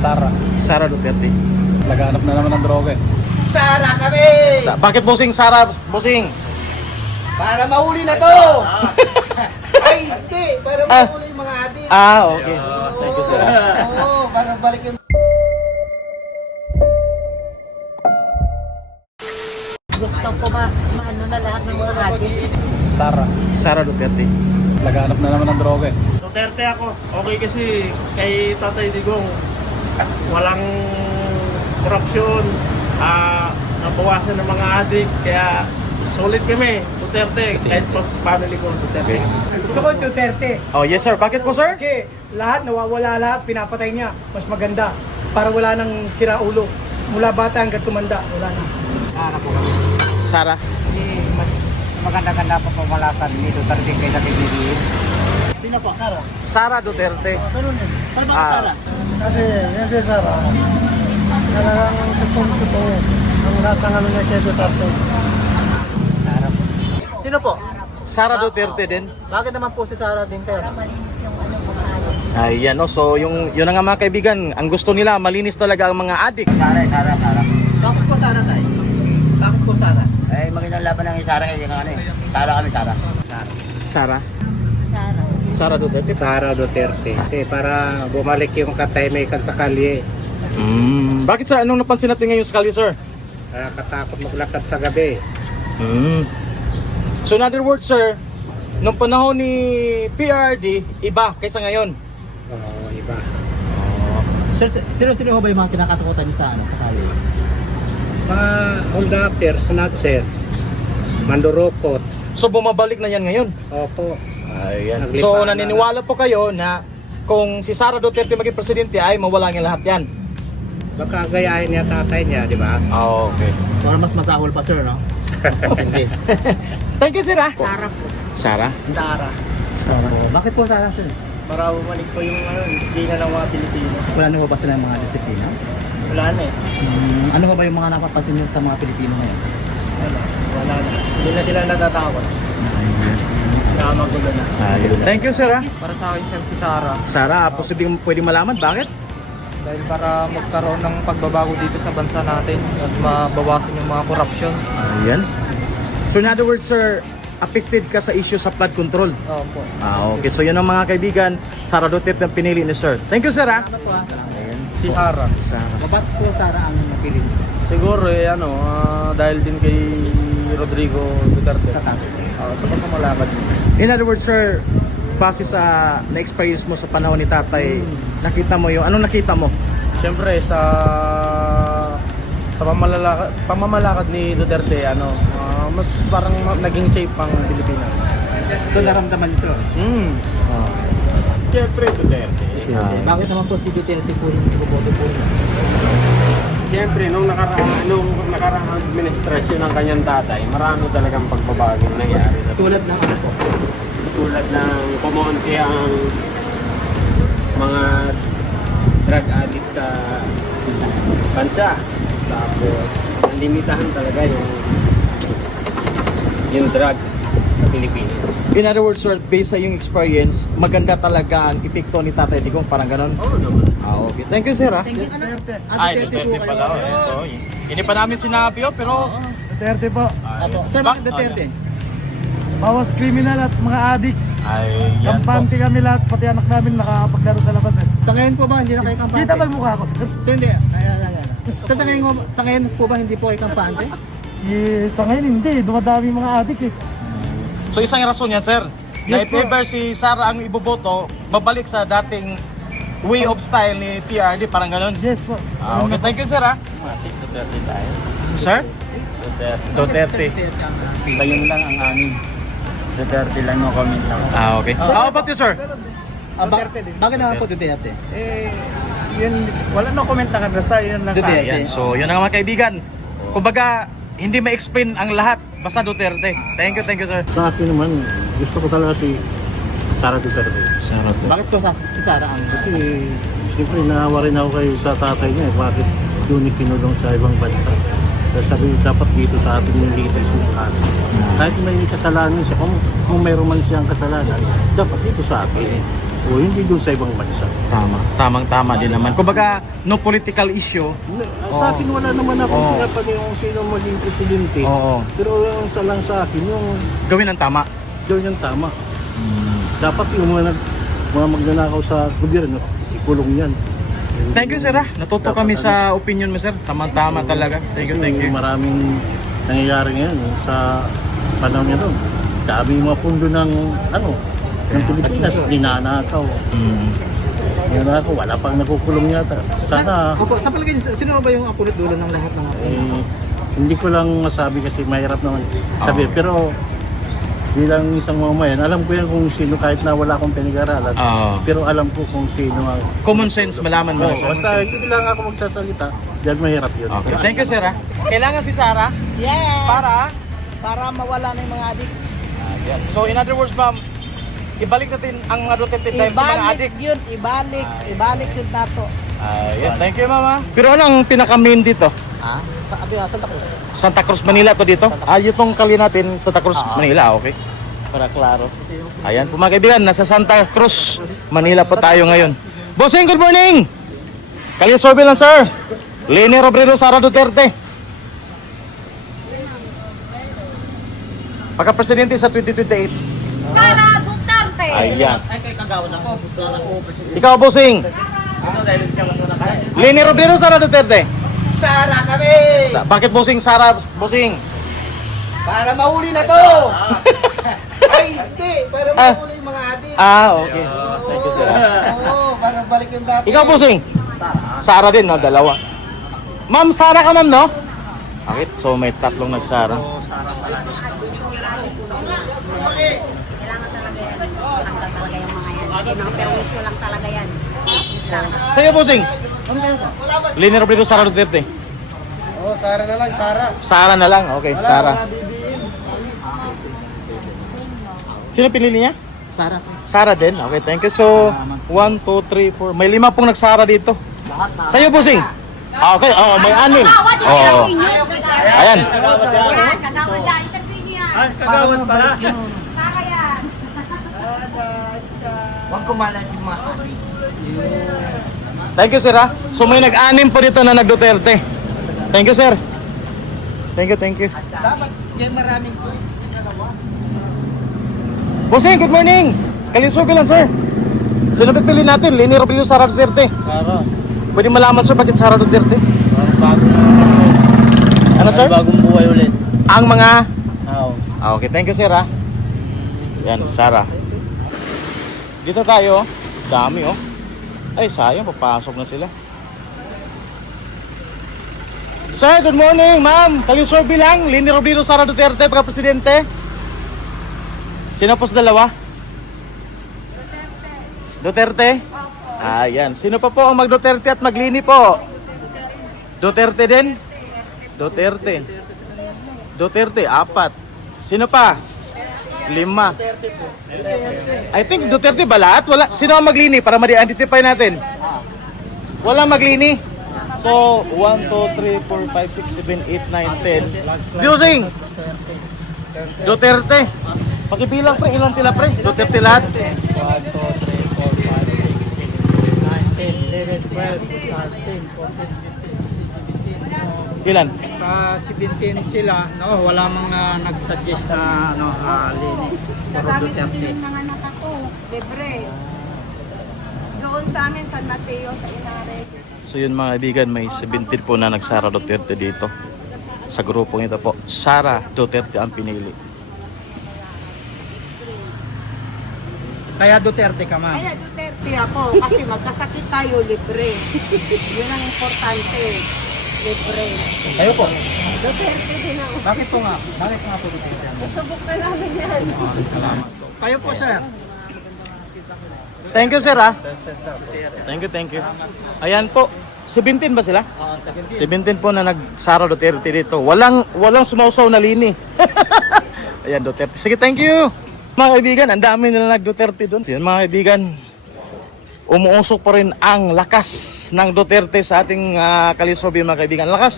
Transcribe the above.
Sara Duterte. Naghahanap na naman ng droga eh. Sara kami! Bakit bossing Sara, bossing? Para mahuli na to! Ay, hindi! Para mahuli yung mga adik. Okay. Thank you, sir. Oo, para balik yung... Gusto ko maano na lahat ng mga adik. Sara Duterte. Naghahanap na naman ng droga eh. Duterte ako. Okay kasi kay Tatay Digong walang korupsyon, nabawasan ng mga adik, kaya solid kami. Duterte, kahit family ko, Duterte. Gusto ko Duterte. Oh, yes sir. Bakit po, sir? Kasi lahat, nawawala lahat, pinapatay niya. Mas maganda. Para wala nang sira ulo. Mula bata hanggang tumanda, wala na. Sara po kami. Sara. Kasi mas maganda-ganda pa pamalakan ni Duterte kay Tatay Digong. Sino po? Sara? Sara Duterte. Ganun din. Saan ba Sara? Kasi yan si Sara, talagang totoo ang lahat ng ano niya kay Duterte. Sino po? Sara Duterte din. Bakit naman po si Sara din kayo? Para malinis yung ano mga adik. Ayan, no? So, yun na nga mga kaibigan, ang gusto nila, malinis talaga ang mga adik. Sara. Bakit po Sara tayo? Bakit po Sara? Eh, magandang laban ng Sara kay yung ano eh. Sara kami, Sara. Sara. Sara. Sara Duterte. Sara Duterte. Kasi para bumalik yung katahimikan sa kalye. Bakit sir? Anong napansin natin ngayon sa kalye, sir? Nakakatakot maglakad sa gabi. So in other words, sir, nung panahon ni PRD, iba kaysa ngayon. Oo, iba. Sir, sino ba yung mga kinakatakutan niyo sa sa kali? Mga holdapers, snatcher, mandurukot. So bumabalik na yan ngayon. Opo. Ayan. Naglipa So na. naniniwala po kayo na kung si Sara Duterte maging presidente ay mawala niya lahat yan. Baka gayahin niya tatay niya, di ba? Okay. Para mas masahol pa sir, no? Hindi. Thank you, sir. Sara po. Sara? Sara. Bakit po Sara sir? Para bumalik po yung disiplina ng mga Pilipino. Wala na ba sila ng mga disiplina? Wala na eh. Ano ba yung mga napapansin niyo sa mga Pilipino ngayon? Wala na. Hindi na sila natatakot. Nakamagulo na. Thank you, sir. Para sa akin sir si Sara. Sara, posibleng pwedeng malaman bakit? Dahil para magkaroon ng pagbabago dito sa bansa natin at mabawasan yung mga korupsyon. Ayan. So in other words, sir, affected ka sa issue sa flood control. Opo. Okay, so yun ang mga kaibigan, Sara Duterte ang pinili ni sir. Thank you, sir. Ano po Si Sara. Sara. Ba't po Sara ang napili niyo? Siguro dahil din kay Rodrigo Duterte. Sa tatay. Sa pagmamalakad niya. In other words, sir, base sa na-experience mo sa panahon ni tatay, nakita mo yung, anong nakita mo? Siyempre sa pamamalakad ni Duterte, mas parang naging safe ang Pilipinas. So naramdaman niyo sir? Siyempre Duterte. Bakit naman po si Duterte po yung boboto po niya? Siyempre nung nakaraang administrasyon ng kanyang tatay, marami talagang pagbabagong nangyari. Tulad ng ano po? Tulad ng kumonti ang mga drug addict sa bansa. Tapos nalimitahan talaga yung drugs sa Pilipinas. In other words, sir, based sa yung experience, maganda talaga ang epekto ni Tatay Digong, parang ganon? Oo naman. Okay. Thank you, sir. Duterte. Ay, Duterte pala. Ito. Hindi pa namin sinabi, pero... Duterte po. Sir, bakit Duterte? Bawas kriminal at mga adik. Ay, yan po. Kampante kami lahat, pati anak namin nakapaglaro sa labas eh. Sa ngayon po ba hindi na kayo kampante? Kita ba yung mukha ko, sir? So hindi. Sa ngayon po ba hindi po kayo kampante? Sa ngayon hindi, dumadami mga adik eh. So isang rason yan, sir. Na if Yes, po. ever si Sara ang iboboto, babalik sa dating way of style ni PRD, parang ganon. Yes po. Okay, thank you, sir. Duterte tayo. Sir? Duterte. Yun lang ang amin. Duterte lang no comment lang. Okay. How about you, sir? Bakit naman po Duterte? Yun, wala na comment na kami, basta yun lang sa Duterte. Ayan, so yun ang mga kaibigan. Kumbaga, hindi ma-explain ang lahat, basta Duterte. Thank you, sir. Sa akin naman, gusto ko talaga si Sara Duterte. Sara Bakit po si Sara ang Kasi siyempre naawa rin ako kayo sa tatay niya. Bakit doon kinulong sa ibang bansa? Dahil sabi dapat dito sa atin yung latest yung kaso. Kahit may kasalanan siya, kung mayroon man siyang kasalanan, dapat dito sa atin. O hindi doon sa ibang bansa. Tamang-tama din naman. Kumbaga, no political issue. Sa akin wala naman akong Oo. pinapanin kung sino maging presidente. Oo. Pero yung isa lang sa akin, yung Gawin ang tama. gawin yung tama. Dapat yung mga magnanakaw sa gobyerno, ikulong yan. Thank you, sir. Natuto kami sa opinion mo, sir. Tamang-tama talaga. Thank you, Kasi thank you. maraming nangyayari ngayon sa panahon niya doon. Dami yung mga pundo ng Pilipinas, dinanakaw. Dinanakaw, wala pang nakukulong yata. Sana, Opo, sa palagay niyo, sino ba yung pulot dulo ng lahat ng hindi ko lang masabi kasi mahirap naman sabi. Pero bilang isang mamamayan, alam ko yan kung sino kahit na wala akong pinag-aralan. Pero alam ko kung sino ang... Common sense, malaman mo na, sir. Basta hindi lang ako magsasalita, dahil mahirap yun. Okay. Thank you, sir. Kailangan si Sarah Yes. para... Para mawala na yung mga adik. Yan. So, in other words, ma'am, ibalik natin ang mga Duterte dahil sa mga adik. Yun, ibalik yun nato. Ayan. Thank you, mama. Pero anong pinaka-main dito? Santa Cruz? Santa Cruz, Manila to dito? Itong kali natin, Santa Cruz, Manila. Okay. Para klaro. Ayan po mga kaibigan, nasa Santa Cruz, Manila po tayo ngayon. Bossing, good morning! Kalisorbe lang, sir. Leni Robredo, Sara Duterte. Pagka-presidente sa 2028. Sara Duterte! Ayan. Ay, kay kagawad ako. Ikaw, bossing. Leni Robredo, Sara Duterte. Sara kami! Bakit bossing, Sara, bossing? Para mahuli na to! Ay, hindi! Para mahuli yung mga adik. Okay. Thank you, sir. Oo, para balik yung dati. Ikaw, bossing? Sara din, no? Dalawa. Ma'am, Sara ka, ma'am, no? Bakit? So, may tatlong nagsara. Kailangan talaga yan. Tanggal talaga yung mga yan. Kasi mga perwisyo lang talaga yan. Sa'yo, bossing? Leni Robredo, Sara Duterte. Oo, Sara na lang, Sara. Sara na lang. Okay, Sara. Sino pinili niya? Sara. Sara din. Okay, thank you. So, 1, 2, 3, 4. May 5 pong nagsara dito. Sa'yo, bossing? Okay, may 6. Oo. Ayan. Kagawad yan. Interview niyo yan. Kagawad pala. Sara yan. Huwag kumalat yung mga adik. Thank you, sir. So, may nag-6 po dito na nag-Duterte. Thank you, sir. Thank you, thank you. Dapat yan maraming Bossing, good morning. Kalisorbe lang, sir. Sino pipili natin? Leni Robredo, Sara Duterte. Sara, Pwede malaman, sir, bakit Sara Duterte? parang bagong Ano, sir? bagong buhay ulit. Ang mga... Oo. Okay, thank you, sir, Yan, Sara. Dito tayo. Dami, oh. Ay, sayang, papasok na sila. Sir, good morning, ma'am. Kalisorbe lang. Leni Robredo, Sara Duterte, pagka-presidente. Sino po sa dalawa? Duterte? Ayan. Sino pa po ang mag-Duterte at mag-Leni po? Duterte din? Duterte. Duterte, 4. Sino pa? 5. I think Duterte ba lahat? Wala. Sino ang mag-Leni para ma-identify natin? Wala mag-Leni. So, 1, 2, 3, 4, 5, 6, 7, 8, 9, 10. Busing! Duterte. Pakibilang pre, ilan sila pre? Duterte lahat? 1, 2, 3, 4, 5, 6, 7, 8, 9, 10, 11, 12, 13, 14, 15, 16, 17. Ilan? Sa 17 sila, no, wala mga nag-suggest na Leni. Puro Nagamit ko Duterte. din yung mga anak ako. Libre. Doon sa amin, San Mateo, sa Inares. So yun mga kaibigan, may 17 po na nagsara Duterte dito. Sa grupong ito po, Sara Duterte ang pinili. Kaya Duterte ka, ma'am. Kaya Duterte ako kasi magkasakit tayo, libre. Yun ang importante. Libre. Kayo po. Duterte din ako. Bakit po nga? Bakit nga po Duterte? Subok na namin yan. Kayo po, sir. Thank you, sir, Thank you. Ayan po. 17 ba sila? 17 po na nagsara Duterte dito. Walang sumausaw na Leni. Ayan, Duterte. Sige, thank you. Mga kaibigan, ang dami nila nag-Duterte doon. Yan, mga kaibigan, umuusok pa rin ang lakas ng Duterte sa ating Kalisorbe, mga kaibigan. Lakas.